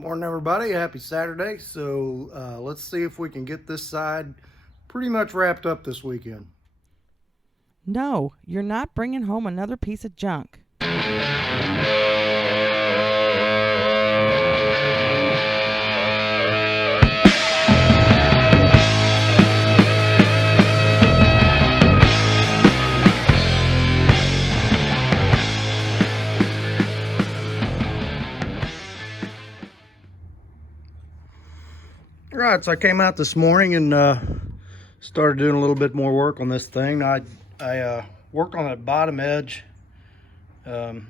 Morning, everybody. Happy Saturday. So let's see if we can get this side pretty much wrapped up this weekend. No, you're not bringing home another piece of junk. All right, so I came out this morning and started doing a little bit more work on this thing. I worked on that bottom edge the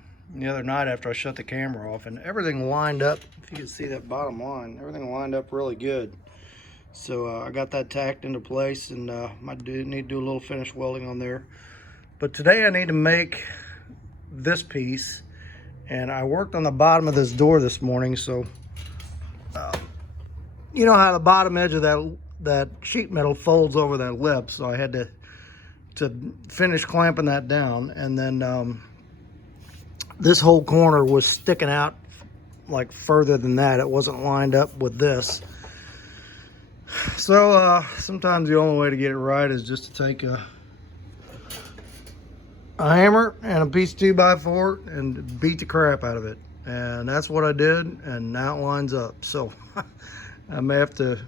other night after I shut the camera off, and everything lined up. If you can see that bottom line, everything lined up really good. So I got that tacked into place, and might need to do a little finish welding on there. But today I need to make this piece, and I worked on the bottom of this door this morning. So you know how the bottom edge of that sheet metal folds over that lip, so I had to finish clamping that down. And then this whole corner was sticking out like further than that. It wasn't lined up with this. So sometimes the only way to get it right is just to take a hammer and a piece of 2x4 and beat the crap out of it. And that's what I did, and now it lines up. So I may have to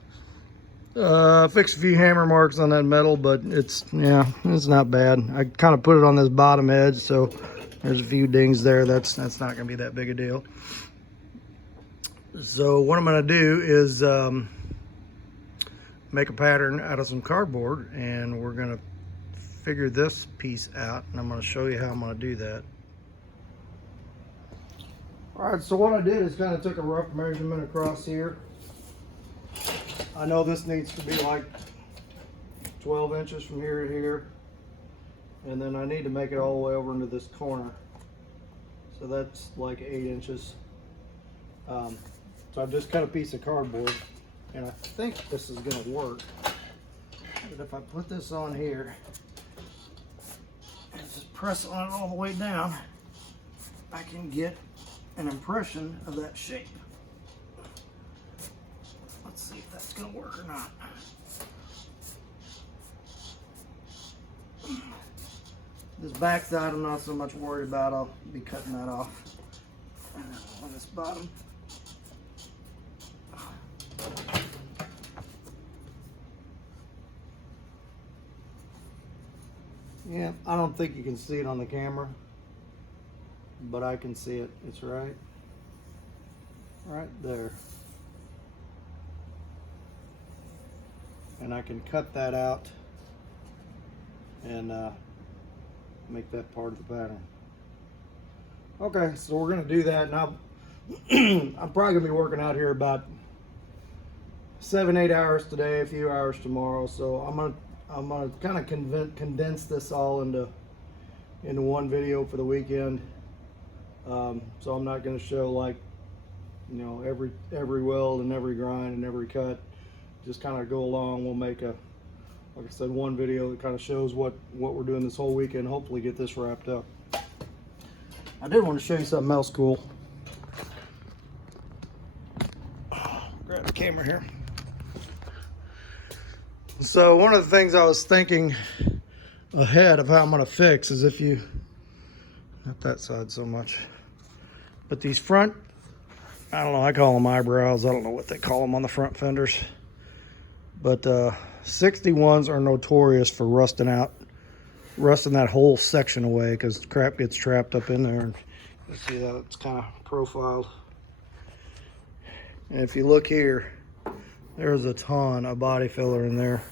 fix a few hammer marks on that metal, but it's not bad. I kind of put it on this bottom edge, so there's a few dings there. That's not gonna be that big a deal. So what I'm gonna do is make a pattern out of some cardboard, and we're gonna figure this piece out, and I'm gonna show you how I'm gonna do that. All right, so what I did is kind of took a rough measurement across here. I know this needs to be like 12 inches from here to here, and then I need to make it all the way over into this corner, so that's like 8 inches. So I've just cut a piece of cardboard, and I think this is going to work. But if I put this on here and just press on it all the way down, I can get an impression of that shape. Let's see if that's going to work or not. This back side I'm not so much worried about. I'll be cutting that off. And then on this bottom, yeah, I don't think you can see it on the camera, but I can see it. It's right there. And I can cut that out and make that part of the pattern. Okay, so we're gonna do that. Now I'm probably gonna be working out here about 7-8 hours today, a few hours tomorrow. So I'm gonna kind of condense this all into one video for the weekend. So I'm not gonna show, like, you know, every weld and every grind and every cut. Just kind of go along. We'll make a, like I said, one video that kind of shows what we're doing this whole weekend. Hopefully get this wrapped up. I did want to show you something else cool. Grab the camera here. So one of the things I was thinking ahead of how I'm going to fix is, if you, not that side so much, but these front, I don't know, I call them eyebrows. I don't know what they call them on the front fenders. But 61s are notorious for rusting that whole section away, because crap gets trapped up in there. And you see that it's kind of profiled. And if you look here, there's a ton of body filler in there.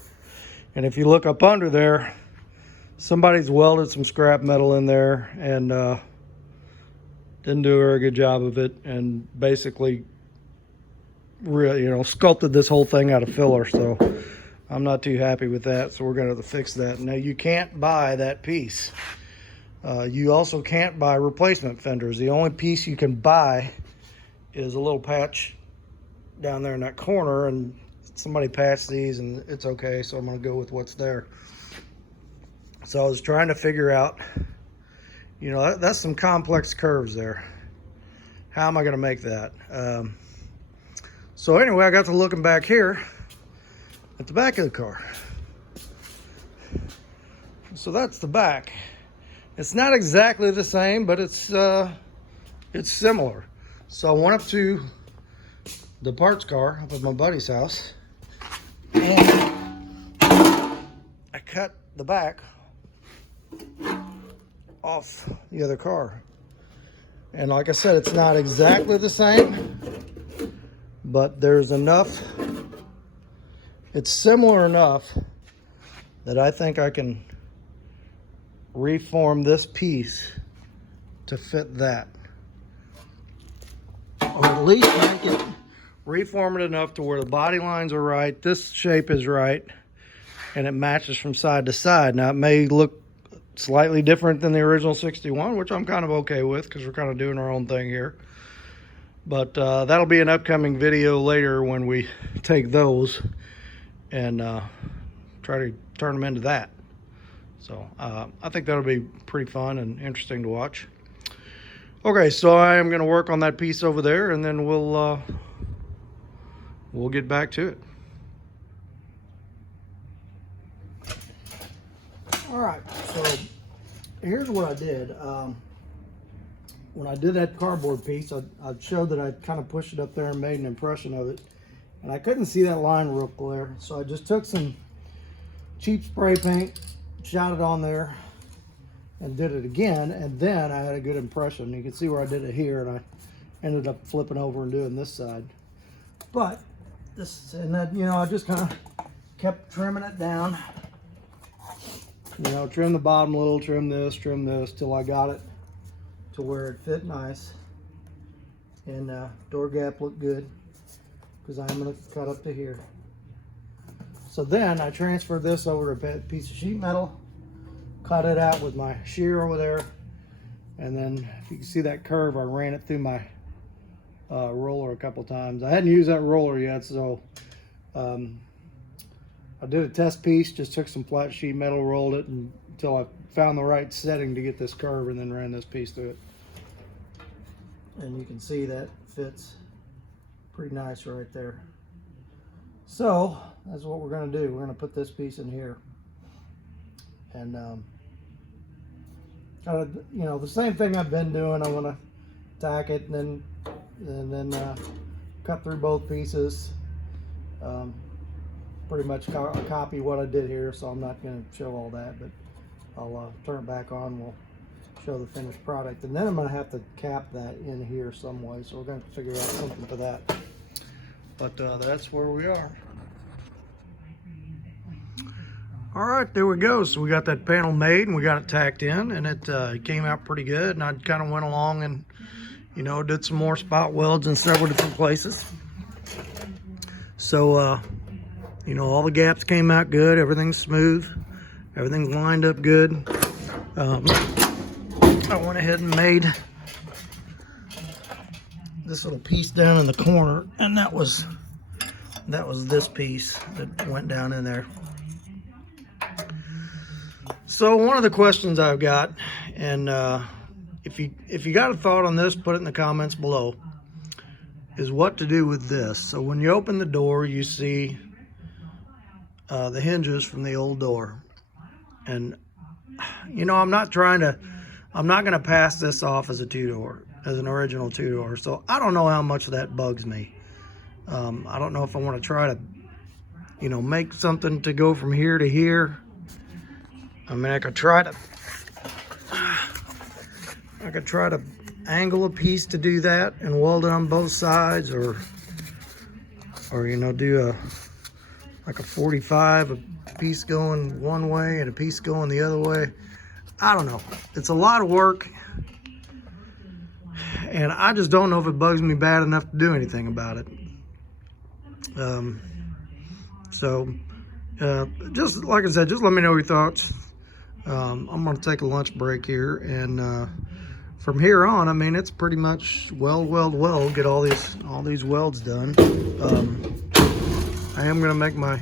And if you look up under there, somebody's welded some scrap metal in there and didn't do a very good job of it, and basically really, sculpted this whole thing out of filler. So I'm not too happy with that, so we're going to have to fix that. Now, you can't buy that piece. You also can't buy replacement fenders. The only piece you can buy is a little patch down there in that corner, and somebody patched these and it's okay, so I'm going to go with what's there. So I was trying to figure out, that's some complex curves there. How am I going to make that? So anyway, I got to looking back here at the back of the car. So that's the back. It's not exactly the same, but it's similar. So I went up to the parts car up at my buddy's house, and I cut the back off the other car. And like I said, it's not exactly the same, but there's enough, it's similar enough that I think I can reform this piece to fit that. Or at least make it, reform it enough to where the body lines are right, this shape is right, and it matches from side to side. Now it may look slightly different than the original 61, which I'm kind of okay with because we're kind of doing our own thing here. But that'll be an upcoming video later when we take those and try to turn them into that. So I think that'll be pretty fun and interesting to watch. Okay, so I am going to work on that piece over there, and then we'll get back to it. All right, so here's what I did. When I did that cardboard piece, I showed that I kind of pushed it up there and made an impression of it. And I couldn't see that line real clear, so I just took some cheap spray paint, shot it on there, and did it again. And then I had a good impression. You can see where I did it here, and I ended up flipping over and doing this side. But this, and then, you know, I just kind of kept trimming it down. You know, trim the bottom a little, trim this, till I got it to where it fit nice. And door gap looked good because I'm going to cut up to here. So then I transferred this over to a piece of sheet metal, cut it out with my shear over there, and then if you can see that curve, I ran it through my roller a couple times. I hadn't used that roller yet, so I did a test piece, just took some flat sheet metal, rolled it until I found the right setting to get this curve, and then ran this piece through it. And you can see that fits pretty nice right there. So that's what we're going to do. We're going to put this piece in here, and kind of, you know, the same thing I've been doing. I want to tack it and then cut through both pieces. Pretty much copy what I did here, so I'm not going to show all that, but I'll turn it back on. We'll show the finished product, and then I'm going to have to cap that in here some way, so we're going to have to figure out something for that. But that's where we are. All right, there we go. So we got that panel made and we got it tacked in, and it came out pretty good. And I kind of went along and, you know, did some more spot welds in several different places. So you know, all the gaps came out good. Everything's smooth. Everything's lined up good. I went ahead and made this little piece down in the corner, and that was this piece that went down in there. So one of the questions I've got, and if you got a thought on this, put it in the comments below, is what to do with this. So when you open the door, you see the hinges from the old door, and you know, I'm not going to pass this off as a two-door, as an original two-door. So I don't know how much of that bugs me. I don't know if I want to try to, you know, make something to go from here to here. I mean, I could try to angle a piece to do that and weld it on both sides, or you know, do like a 45, a piece going one way and a piece going the other way. I don't know. It's a lot of work, and I just don't know if it bugs me bad enough to do anything about it. Just like I said, just let me know your thoughts. I'm going to take a lunch break here, and from here on, I mean, it's pretty much weld, get all these welds done. I am going to make my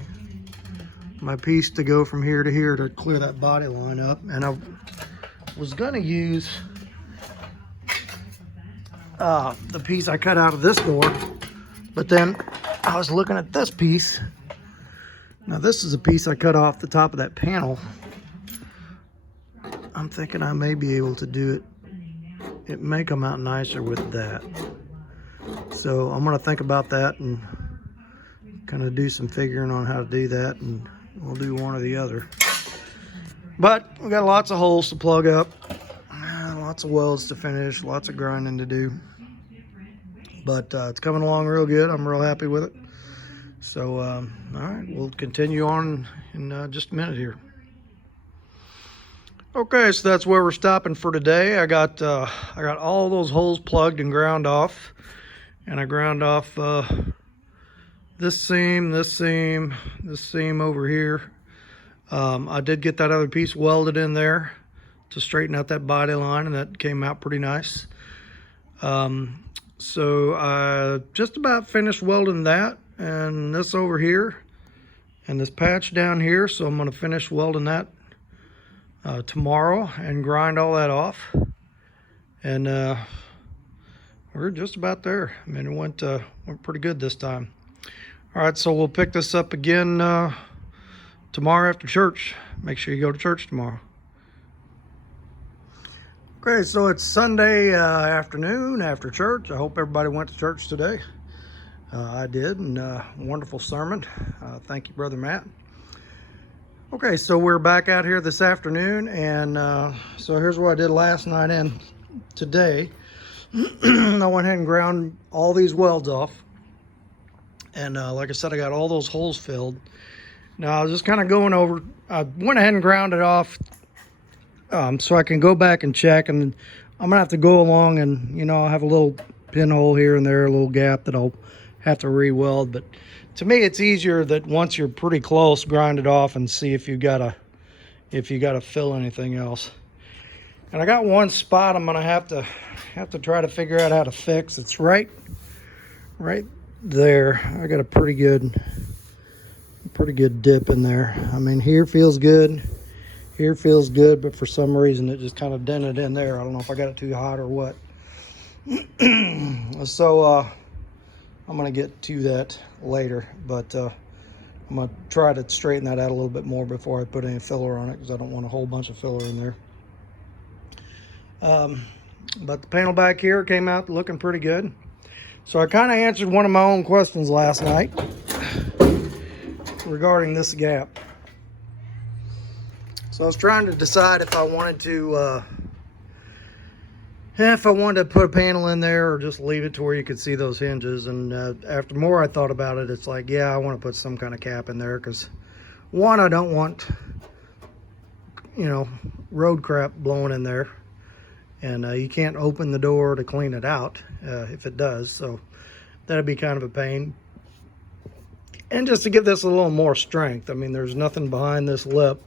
piece to go from here to here to clear that body line up, and I was going to use the piece I cut out of this door, but then I was looking at this piece. Now this is a piece I cut off the top of that panel. I'm thinking I may be able to do it may come out nicer with that. So I'm gonna think about that and kind of do some figuring on how to do that, and we'll do one or the other. But we got lots of holes to plug up, lots of welds to finish, lots of grinding to do. But it's coming along real good. I'm real happy with it. So all right, we'll continue on in just a minute here. Okay, so that's where we're stopping for today. I got all those holes plugged and ground off, and I ground off this seam over here. I did get that other piece welded in there to straighten out that body line, and that came out pretty nice. So I just about finished welding that, and this over here, and this patch down here. So I'm going to finish welding that tomorrow and grind all that off, and we're just about there. I mean, it went pretty good this time. All right, so we'll pick this up again tomorrow after church. Make sure you go to church tomorrow. Okay, so it's Sunday afternoon after church. I hope everybody went to church today. I did, and wonderful sermon. Thank you, Brother Matt. Okay, so we're back out here this afternoon, and so here's what I did last night and today. I went ahead and ground all these welds off, and like I said, I got all those holes filled. Now I was just kind of going over, I went ahead and ground it off so I can go back and check, and I'm gonna have to go along and, you know, I'll have a little pinhole here and there, a little gap that I'll have to re-weld. But to me, it's easier that once you're pretty close, grind it off and see if you gotta fill anything else. And I got one spot I'm gonna have to try to figure out how to fix. It's right there. I got a pretty good dip in there. I mean, here feels good, but for some reason it just kind of dented in there. I don't know if I got it too hot or what. So I'm gonna get to that later, but I'm gonna try to straighten that out a little bit more before I put any filler on it, because I don't want a whole bunch of filler in there. But the panel back here came out looking pretty good. So I kind of answered one of my own questions last night regarding this gap. So I was trying to decide if I wanted to put a panel in there or just leave it to where you could see those hinges. And after more I thought about it, it's like, yeah, I want to put some kind of cap in there, because one, I don't want, you know, road crap blowing in there, and you can't open the door to clean it out if it does, so that'd be kind of a pain. And just to give this a little more strength, I mean, there's nothing behind this lip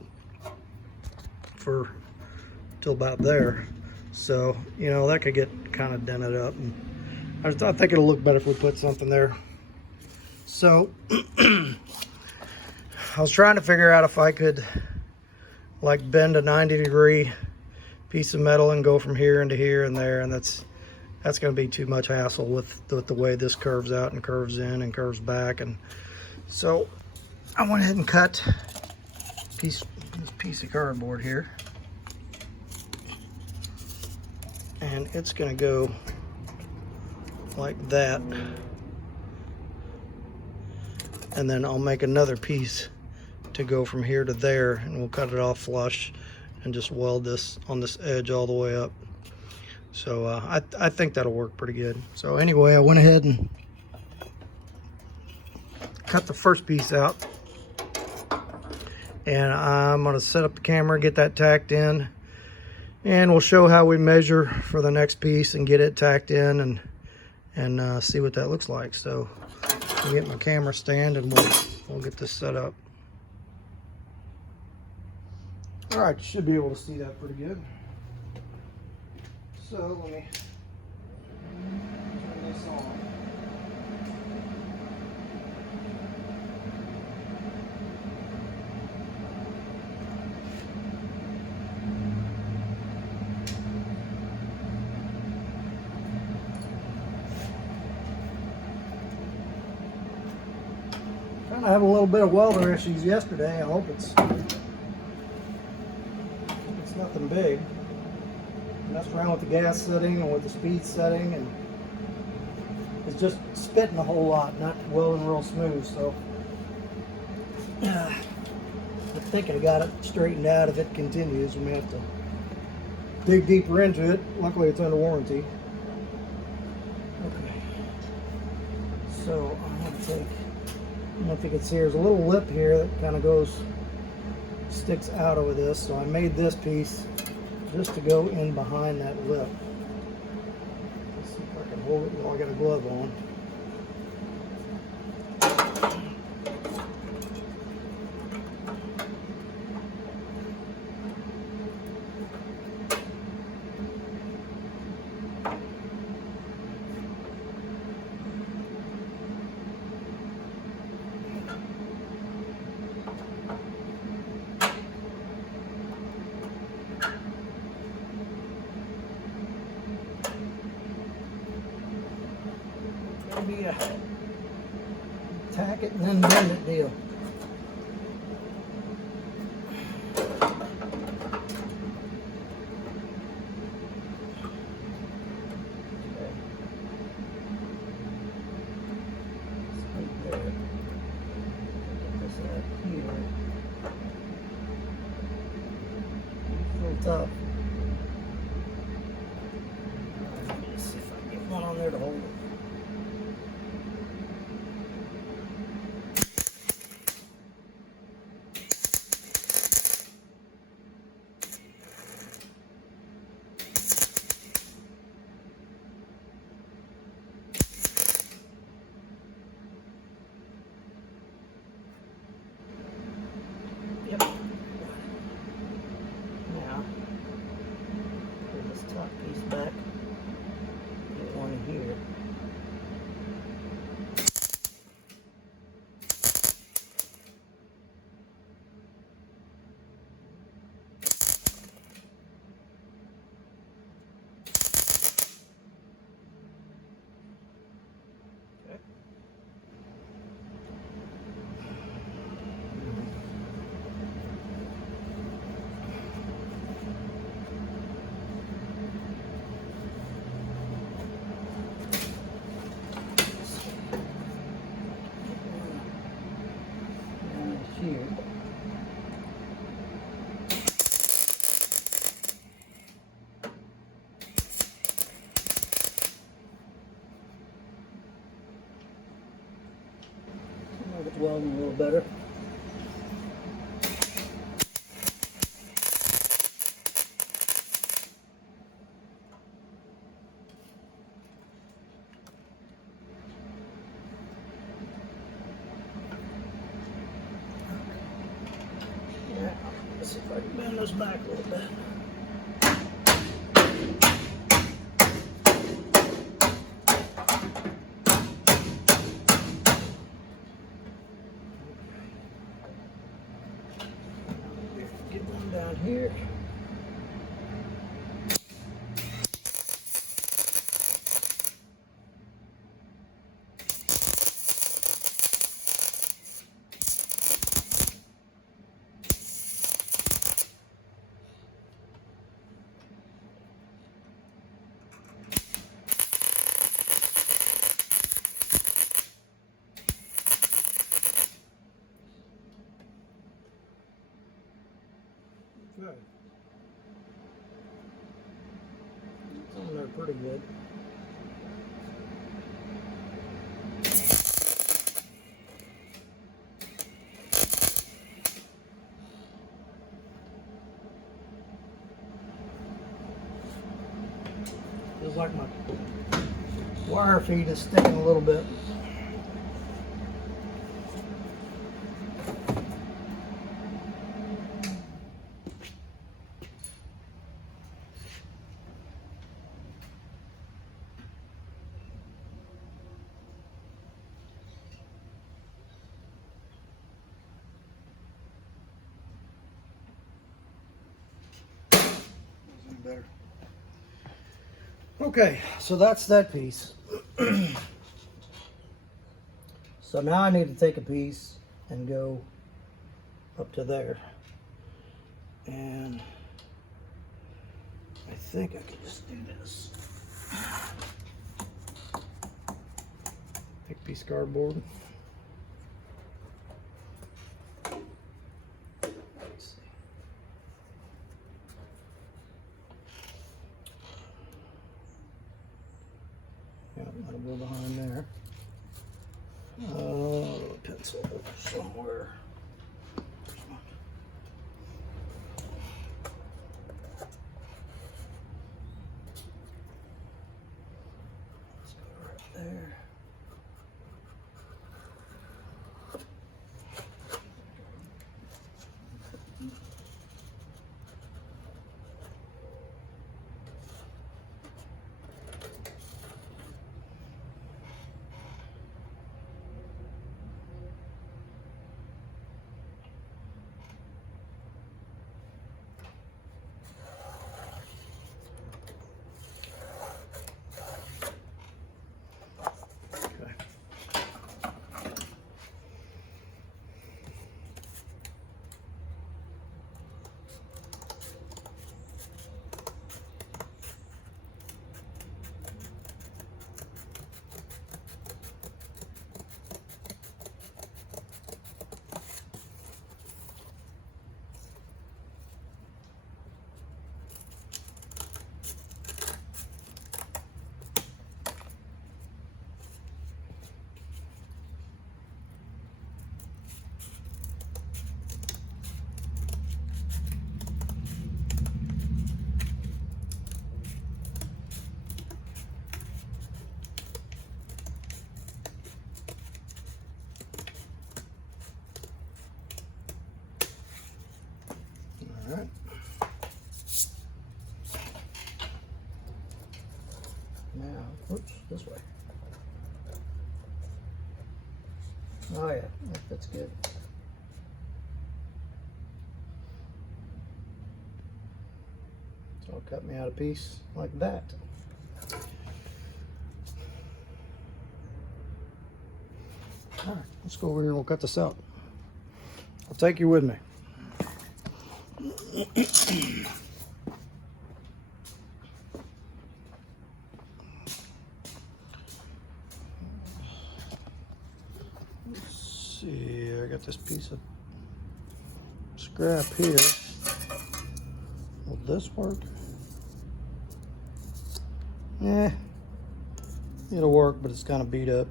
till about there. So, you know, that could get kind of dented up, and I think it'll look better if we put something there. So I was trying to figure out if I could like bend a 90-degree piece of metal and go from here into here and there, and that's going to be too much hassle with the way this curves out and curves in and curves back. And so I went ahead and cut this piece of cardboard here, and it's going to go like that, and then I'll make another piece to go from here to there, and we'll cut it off flush and just weld this on this edge all the way up. So I think that'll work pretty good. So anyway, I went ahead and cut the first piece out, and I'm going to set up the camera, get that tacked in, and we'll show how we measure for the next piece and get it tacked in, and see what that looks like. So I'll get my camera stand and we'll get this set up. All right, you should be able to see that pretty good. So let me turn this on. starting to have a little bit of welder issues yesterday. I hope it's nothing big. Messed around with the gas setting and with the speed setting, and it's just spitting a whole lot, not welding real smooth. So I'm thinking I got it straightened out. If it continues, we may have to dig deeper into it. Luckily, it's under warranty. Okay. So I'm gonna take. I don't know if you can see. There's a little lip here that kind of sticks out over this. So I made this piece just to go in behind that lip. Let's see if I can hold it while I got a glove on. Maybe a tack it and then bend it deal. Tough. Let's see if I can get one on there to hold it. Yep. Now, pull this top piece back. Get one here. Okay. Here. Make it welding a little better. Let's see if I can bend those back a little bit. Get one down here. Good. It's on there pretty good. Feels like my wire feed is sticking a little bit. Better. Okay, so that's that piece. So now I need to take a piece and go up to there. And I think I can just do this. Big piece of cardboard. Let's see. Yeah, that'll go behind there. Pencil somewhere. Let's go right there. All right. Now, oops, this way. Oh yeah, that's good. So it'll cut me out a piece like that. All right, let's go over here and we'll cut this out. I'll take you with me. Let's see, I got this piece of scrap here. Will this work? Yeah, it'll work, but it's kind of beat up.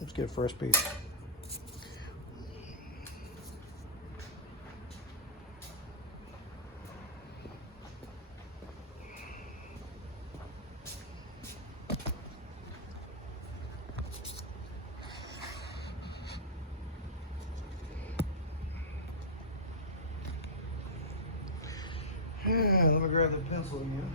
Let's get a fresh piece. Yeah, let me grab the pencil again.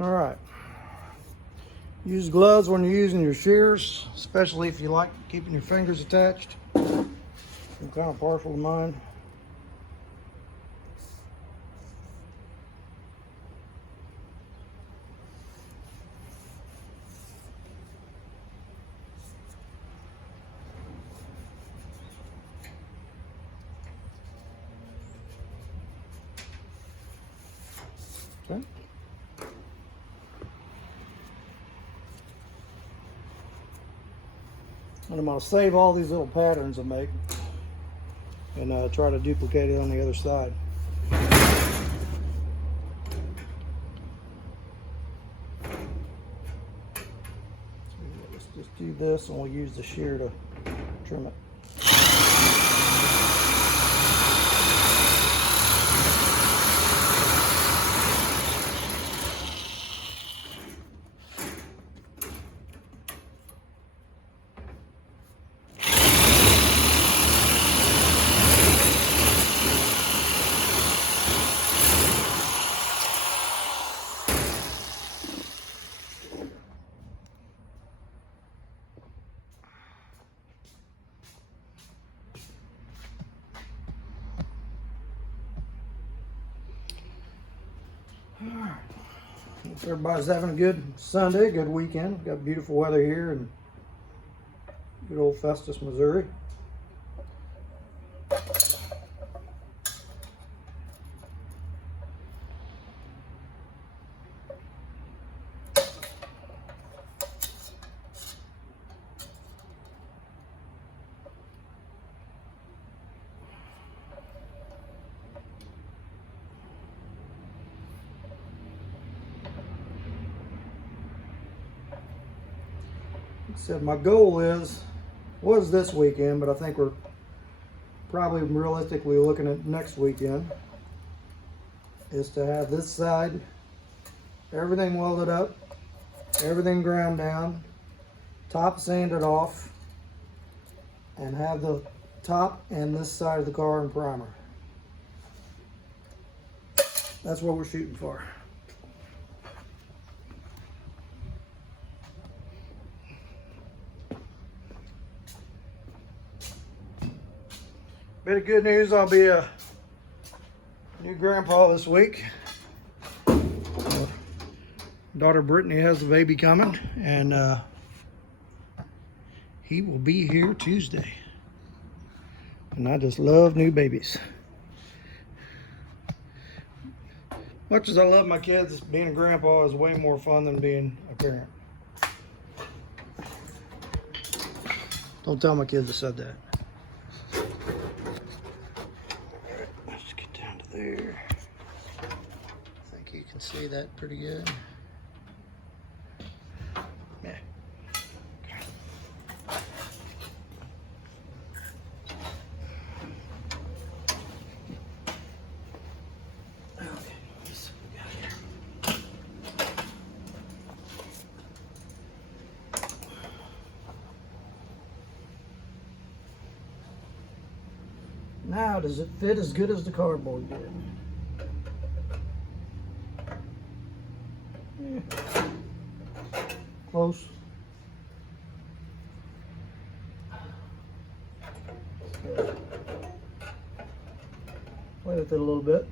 All right. Use gloves when you're using your shears, especially if you like keeping your fingers attached. I'm kind of partial to mine. Okay. And I'm going to save all these little patterns I make and try to duplicate it on the other side. Let's just do this and we'll use the shear to trim it. Hope everybody's having a good Sunday, good weekend. We've got beautiful weather here in good old Festus, Missouri. Said my goal was this weekend, but I think we're probably realistically looking at next weekend, is to have this side everything welded up, everything ground down, top sanded off, and have the top and this side of the car in primer. That's what we're shooting for. Bit of good news, I'll be a new grandpa this week. Daughter Brittany has the baby coming, and he will be here Tuesday. And I just love new babies. Much as I love my kids, being a grandpa is way more fun than being a parent. Don't tell my kids I said that. Let's get down to there. I think you can see that pretty good. Yeah. Okay. Let's see what we got here. Now, does it fit as good as the cardboard did? Yeah. Close. Play with it a little bit.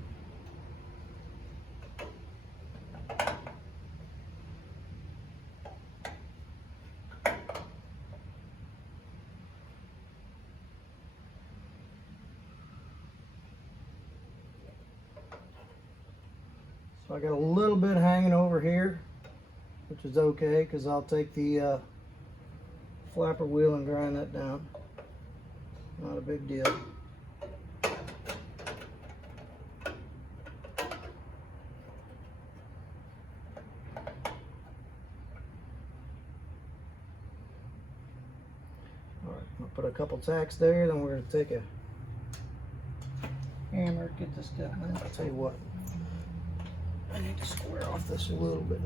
So I got a little bit hanging over here, which is okay because I'll take the flapper wheel and grind that down. Not a big deal. Alright, I'll put a couple tacks there, then we're going to take a hammer, get this down. I'll tell you what. I need to square off this a little bit.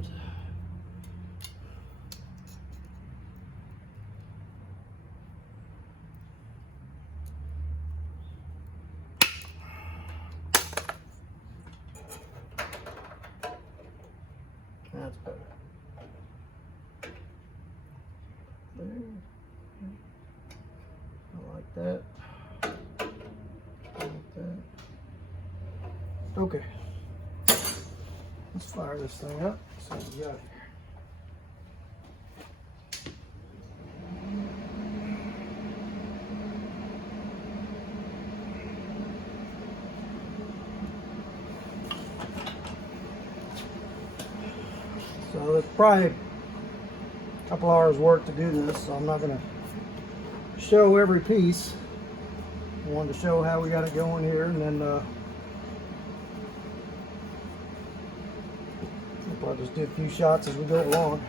That's better. There. I like that. I like that. Okay. Let's fire this thing up. See what we got here. So it's probably a couple hours work to do this, so I'm not going to show every piece. I wanted to show how we got it going here, and then I'll just do a few shots as we go along.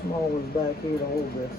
small ones back here to hold this.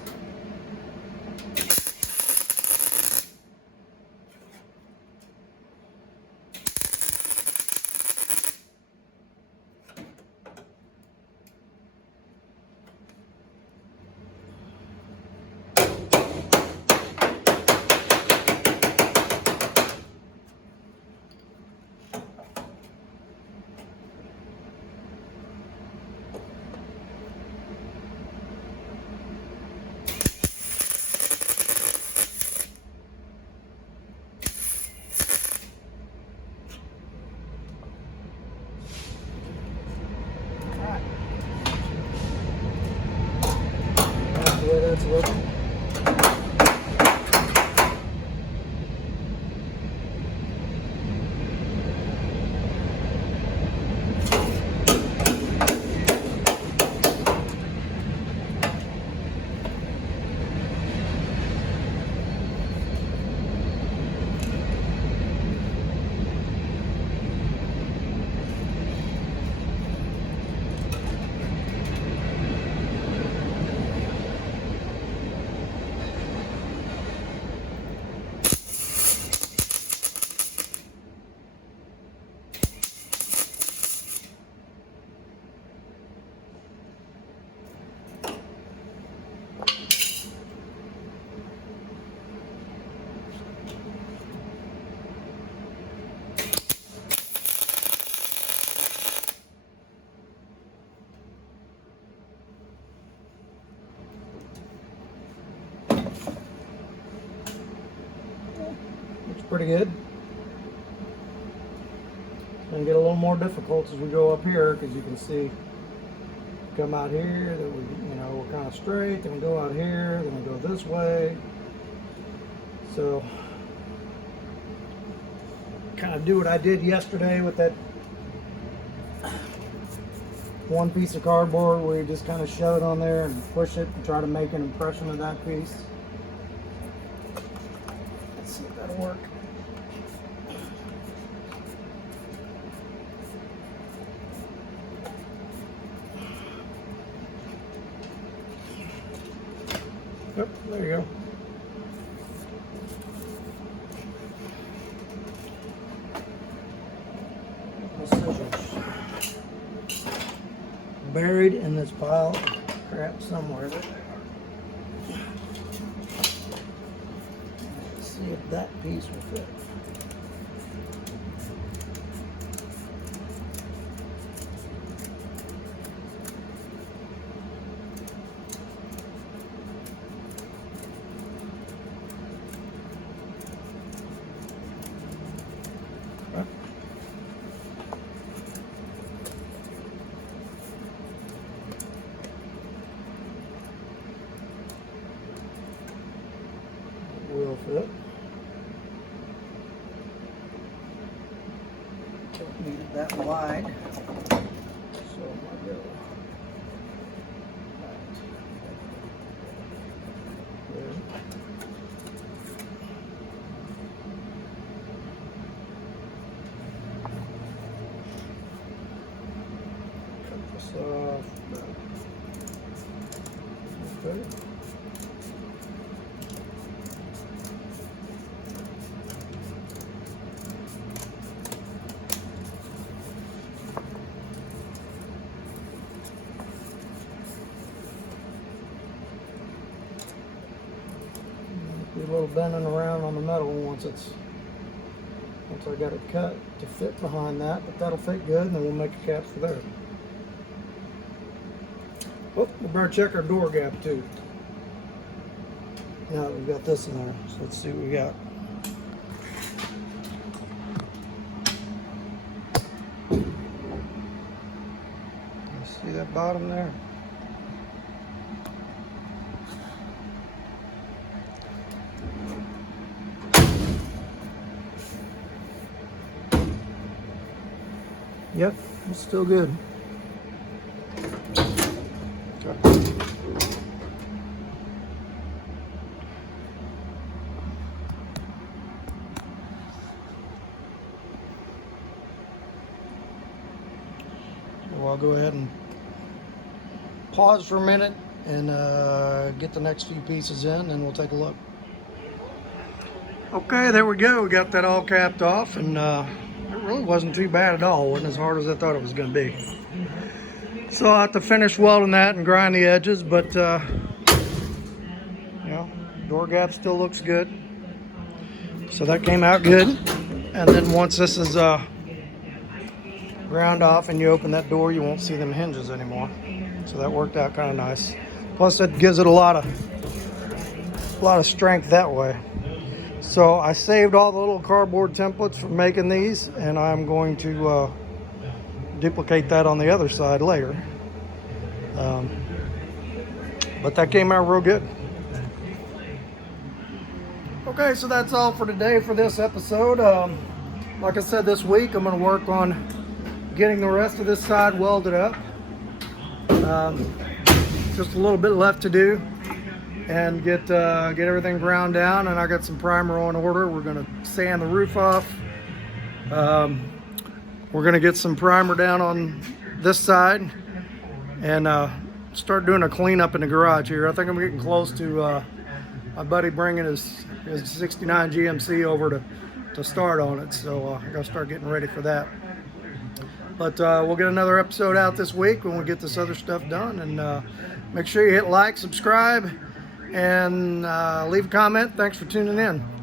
That's the way that's looking. Looks pretty good. It's gonna get a little more difficult as we go up here, because you can see, come out here, that we, we're kind of straight, then we go out here, then we go this way. So, kind of do what I did yesterday with that one piece of cardboard where you just kind of shove it on there and push it and try to make an impression of that piece. Let's see if that'll work. Yep, there you go. The scissors buried in this pile of crap somewhere. There they are. Let's see if that piece will fit. Will fit. Don't need it that wide, so I go right there. Cut this off. Okay. Do a little bending around on the metal once I got it cut to fit behind that, but that'll fit good, and then we'll make a cap for there. Oh, we better check our door gap too. Now that we've got this in there, so let's see what we got. See that bottom there? Yep, it's still good. Okay. So I'll go ahead and pause for a minute, and get the next few pieces in, and we'll take a look. Okay, there we go. We got that all capped off, and it really wasn't too bad at all. It wasn't as hard as I thought it was going to be. So I have to finish welding that and grind the edges, but you know, door gap still looks good. So that came out good. And then once this is ground off and you open that door, you won't see them hinges anymore. So that worked out kind of nice. Plus it gives it a lot of strength that way. So I saved all the little cardboard templates for making these, and I'm going to duplicate that on the other side later. But that came out real good. Okay, so that's all for today for this episode. Like I said, this week I'm going to work on getting the rest of this side welded up. Just a little bit left to do, and get everything ground down, and I got some primer on order. We're going to sand the roof off. We're going to get some primer down on this side, and start doing a cleanup in the garage here. I think I'm getting close to my buddy bringing his 69 GMC over to start on it, so I gotta start getting ready for that. But we'll get another episode out this week when we get this other stuff done, and make sure you hit like, subscribe, and leave a comment. Thanks for tuning in.